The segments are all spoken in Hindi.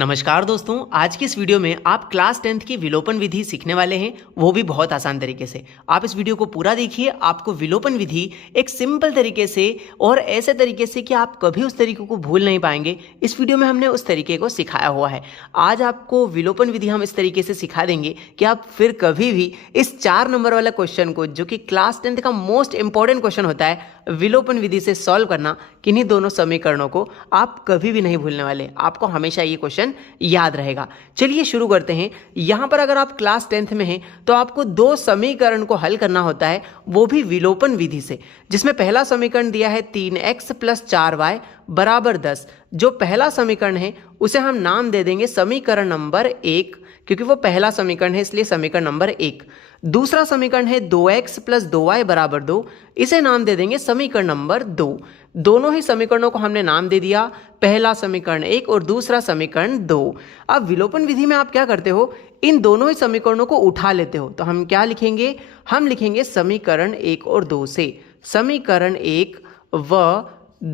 नमस्कार दोस्तों, आज की इस वीडियो में आप क्लास 10th की विलोपन विधि सीखने वाले हैं, वो भी बहुत आसान तरीके से। आप इस वीडियो को पूरा देखिए, आपको विलोपन विधि एक सिंपल तरीके से और ऐसे तरीके से कि आप कभी उस तरीके को भूल नहीं पाएंगे। इस वीडियो में हमने उस तरीके को सिखाया हुआ है। आज आपको विलोपन विधि हम इस तरीके से सिखा देंगे कि आप फिर कभी भी इस 4 नंबर वाला क्वेश्चन को, जो कि क्लास 10th का मोस्ट इंपॉर्टेंट क्वेश्चन होता है, विलोपन विधि से सॉल्व करना, किन्हीं दोनों समीकरणों को आप कभी भी नहीं भूलने वाले। आपको हमेशा ये क्वेश्चन याद रहेगा। चलिए शुरू करते हैं। यहां पर अगर आप क्लास 10th में हैं तो आपको 2 समीकरण को हल करना होता है, वो भी विलोपन विधि से, जिसमें पहला समीकरण दिया है 3x + 4y = 10। जो पहला समीकरण है उसे हम नाम दे देंगे समीकरण नंबर 1, क्योंकि वो पहला समीकरण है इसलिए समीकरण नंबर 1। दूसरा समीकरण है 2x + 2y = 2, इसे नाम दे देंगे समीकरण नंबर 2। दोनों ही समीकरणों को हमने नाम दे दिया, पहला समीकरण 1 और दूसरा समीकरण 2। अब विलोपन विधि में आप क्या करते हो, इन दोनों ही समीकरणों को उठा लेते हो। तो हम क्या लिखेंगे, हम लिखेंगे समीकरण 1 और 2 से, समीकरण 1 व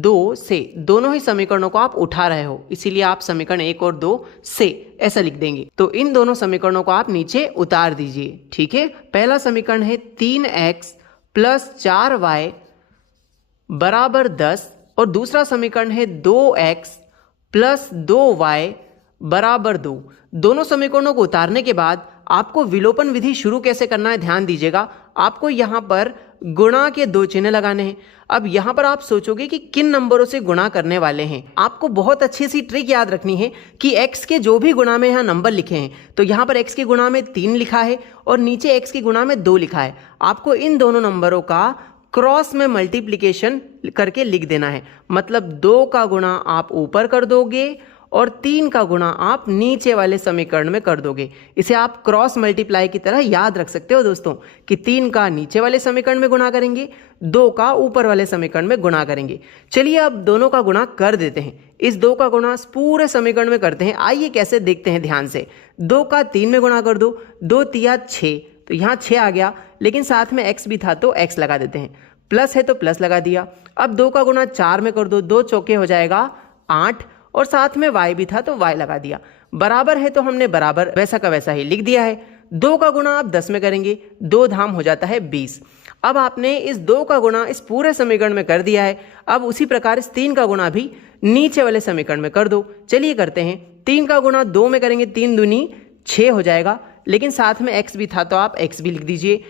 2 से, दोनों ही समीकरणों को आप उठा रहे हो, इसीलिए आप समीकरण 1 और 2 से ऐसा लिख देंगे। तो इन दोनों समीकरणों को आप नीचे उतार दीजिए। ठीक है, पहला समीकरण है 3x + 4y = 10 और दूसरा समीकरण है 2x + 2y = 2। दोनों समीकरणों को उतारने के बाद आपको विलोपन विधि शुरू कैसे करना है, ध्यान दीजिएगा। आपको यहां पर गुणा के 2 चिन्ह लगाने हैं। अब यहां पर आप सोचोगे कि किन नंबरों से गुणा करने वाले हैं। आपको बहुत अच्छी सी ट्रिक याद रखनी है कि x के जो भी गुणा में यहां नंबर लिखे हैं, तो यहां पर x के गुणा में 3 लिखा है और नीचे x के गुणा में 2 लिखा है। आपको इन दोनों नंबरों का क्रॉस में मल्टीप्लिकेशन करके लिख देना है। मतलब 2 का गुणा आप ऊपर कर दोगे और 3 का गुणा आप नीचे वाले समीकरण में कर दोगे। इसे आप क्रॉस मल्टीप्लाई की तरह याद रख सकते हो दोस्तों, कि 3 का नीचे वाले समीकरण में गुणा करेंगे, 2 का ऊपर वाले समीकरण में गुणा करेंगे। चलिए अब दोनों का गुणा कर देते हैं। इस 2 का गुणा पूरे समीकरण में करते हैं। आइए कैसे देखते हैं ध्यान से। 2 का 3 में गुणा कर दो, 2 तिया 6, तो यहाँ 6 आ गया, लेकिन साथ में x भी था तो x लगा देते हैं। प्लस है तो प्लस लगा दिया। अब 2 का गुणा 4 में कर दो, 2 चौके हो जाएगा 8 और साथ में y भी था तो y लगा दिया। बराबर है तो हमने बराबर वैसा का वैसा ही लिख दिया है। 2 का गुणा आप 10 में करेंगे, 2 धाम हो जाता है 20। अब आपने इस 2 का गुणा इस पूरे समीकरण में कर दिया है। अब उसी प्रकार इस 3 का गुणा भी नीचे वाले समीकरण में कर दो। चलिए करते हैं। 3 का गुणा 2 में करेंगे, 3 दूनी 6 हो जाएगा, लेकिन साथ में x भी था तो आप x भी लिख दीजिए।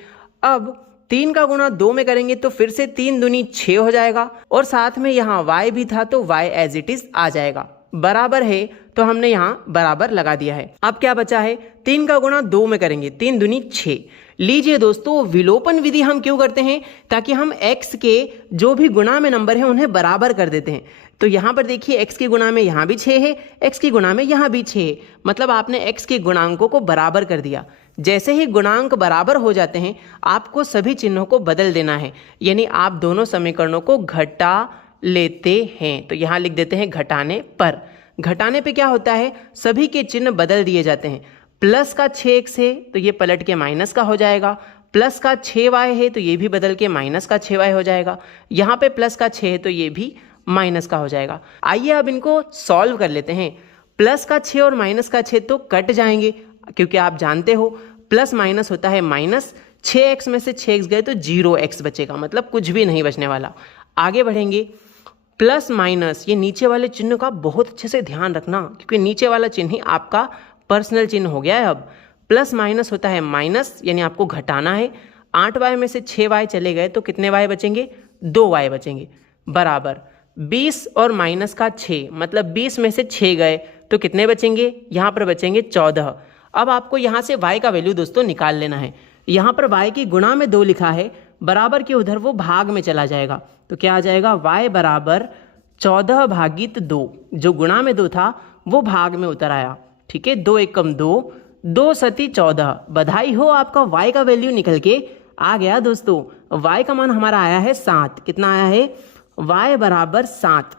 अब 3 का गुणा 2 में करेंगे तो फिर से 3 दूनी 6 हो जाएगा और साथ में यहाँ y भी था तो y एज इट इज आ जाएगा। बराबर है तो हमने यहाँ बराबर लगा दिया है। अब क्या बचा है, 3 का गुणा 2 में करेंगे, 3 दूनी 6। लीजिए दोस्तों, विलोपन विधि हम क्यों करते हैं, ताकि हम x के जो भी गुणा में नंबर है उन्हें बराबर कर देते हैं। तो यहाँ पर देखिए, x के गुणा में यहाँ भी 6 है, x के गुणा में यहाँ भी 6 है, मतलब आपने x के गुणांकों को बराबर कर दिया। जैसे ही गुणांक बराबर हो जाते हैं आपको सभी चिन्हों को बदल देना है, यानी आप दोनों समीकरणों को घटा लेते हैं। तो यहाँ लिख देते हैं घटाने पर। घटाने पे क्या होता है, सभी के चिन्ह बदल दिए जाते हैं। प्लस का 6x है तो ये पलट के माइनस का हो जाएगा, प्लस का 6y है तो ये भी बदल के माइनस का 6y हो जाएगा, यहाँ पे प्लस का 6 है तो ये भी माइनस का हो जाएगा। आइए अब इनको सॉल्व कर लेते हैं। प्लस का 6 और माइनस का 6 तो कट जाएंगे, क्योंकि आप जानते हो प्लस माइनस होता है माइनस। 6x में से 6x गए तो 0x बचेगा, मतलब कुछ भी नहीं बचने वाला। आगे बढ़ेंगे, प्लस माइनस, ये नीचे वाले चिन्ह का बहुत अच्छे से ध्यान रखना, क्योंकि नीचे वाला चिन्ह ही आपका पर्सनल चिन्ह हो गया है। अब प्लस माइनस होता है माइनस, यानी आपको घटाना है। 8y में से 6y चले गए तो कितने y बचेंगे, 2y बचेंगे। बराबर 20 और माइनस का 6, मतलब 20 में से 6 गए तो कितने बचेंगे, यहाँ पर बचेंगे 14। अब आपको यहाँ से y का वैल्यू दोस्तों निकाल लेना है। यहाँ पर y की गुणा में 2 लिखा है, बराबर के उधर वो भाग में चला जाएगा, तो क्या आ जाएगा, y = 14/2। जो गुणा में 2 था वो भाग में उतर आया। ठीक है, 2 एकम 2, 2 सती 14। बधाई हो, आपका y का वैल्यू निकल के आ गया दोस्तों। y का मान हमारा आया है 7। कितना आया है, y = 7।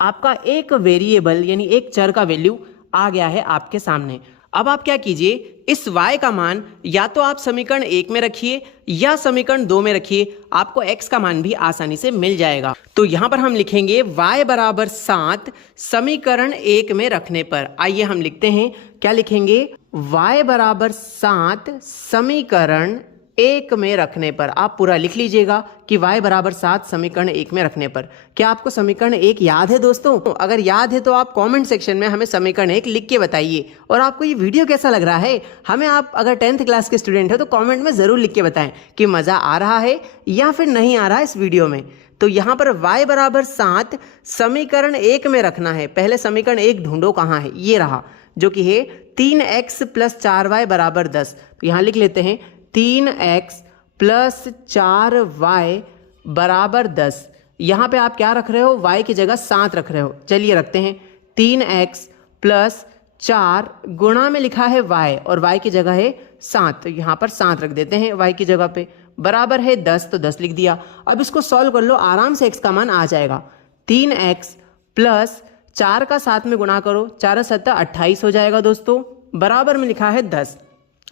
आपका एक वेरिएबल यानी एक चर का वैल्यू आ गया है आपके सामने। अब आप क्या कीजिए, इस y का मान या तो आप समीकरण 1 में रखिए या समीकरण 2 में रखिए, आपको x का मान भी आसानी से मिल जाएगा। तो यहां पर हम लिखेंगे y बराबर 7 समीकरण 1 में रखने पर। आइए हम लिखते हैं, क्या लिखेंगे, y बराबर 7 समीकरण 1 में रखने पर। आप पूरा लिख लीजिएगा कि y बराबर 7 समीकरण 1 में रखने पर। क्या आपको समीकरण 1 याद है दोस्तों? अगर याद है तो आप कमेंट सेक्शन में हमें समीकरण 1 लिख के बताइए। और आपको ये वीडियो कैसा लग रहा है, हमें आप अगर 10th क्लास के स्टूडेंट है तो कमेंट में ज़रूर लिख के बताएं कि मज़ा आ रहा है या फिर नहीं आ रहा है इस वीडियो में। तो यहाँ पर y बराबर 7 समीकरण 1 में रखना है। पहले समीकरण 1 ढूंढो, कहाँ है, ये रहा, जो कि है 3x + 4y बराबर 10। तो यहाँ लिख लेते हैं 3x + 4y बराबर 10। यहाँ पे आप क्या रख रहे हो, y की जगह 7 रख रहे हो। चलिए रखते हैं 3x + 4 गुणा में लिखा है y और y की जगह है 7, तो यहाँ पर 7 रख देते हैं y की जगह पे, बराबर है 10, तो 10 लिख दिया। अब इसको सॉल्व कर लो, आराम से x का मान आ जाएगा। 3x + 4 का 7 में गुणा करो, 4 × 7 = 28 हो जाएगा दोस्तों, बराबर में लिखा है 10।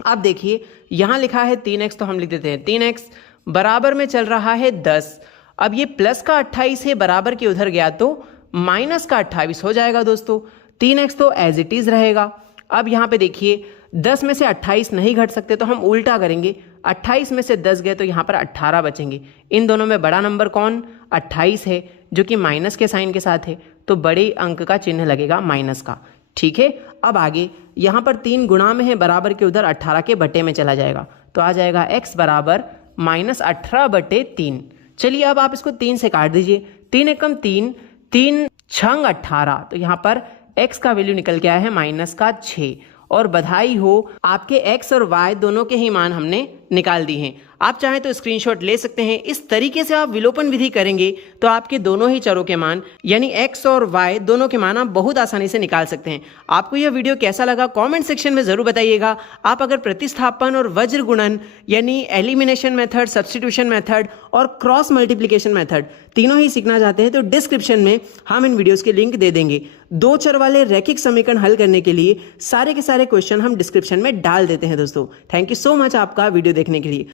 अब देखिए यहाँ लिखा है 3x, तो हम लिख देते हैं 3x, बराबर में चल रहा है 10। अब ये प्लस का 28 है, बराबर के उधर गया तो माइनस का 28 हो जाएगा दोस्तों। 3x तो एज इट इज रहेगा। अब यहाँ पे देखिए 10 में से 28 नहीं घट सकते, तो हम उल्टा करेंगे, 28 में से 10 गए तो यहाँ पर 18 बचेंगे। इन दोनों में बड़ा नंबर कौन, 28 है, जो कि माइनस के साइन के साथ है, तो बड़े अंक का चिन्ह लगेगा माइनस का। ठीक है, अब आगे यहाँ पर 3 गुणा में है, बराबर के उधर 18 के बटे में चला जाएगा, तो आ जाएगा x बराबर -18/3। चलिए अब आप इसको 3 से काट दीजिए, 3 एकम 3, 3 छंग 18, तो यहाँ पर x का वैल्यू निकल के आया है -6। और बधाई हो, आपके x और y दोनों के ही मान हमने निकाल दी हैं। आप चाहें तो स्क्रीनशॉट ले सकते हैं। इस तरीके से आप विलोपन विधि करेंगे तो आपके दोनों ही चरों के मान यानी x और y दोनों के मान आप बहुत आसानी से निकाल सकते हैं। आपको यह वीडियो कैसा लगा कमेंट सेक्शन में ज़रूर बताइएगा। आप अगर प्रतिस्थापन और वज्र गुणन यानी एलिमिनेशन मेथड, सब्स्टिट्यूशन मेथड और क्रॉस मल्टीप्लिकेशन मेथड तीनों ही सीखना चाहते हैं तो डिस्क्रिप्शन में हम इन वीडियोज़ के लिंक दे देंगे। 2 चर वाले रैखिक समीकरण हल करने के लिए सारे के सारे क्वेश्चन हम डिस्क्रिप्शन में डाल देते हैं दोस्तों। थैंक यू सो मच आपका वीडियो देखने के लिए।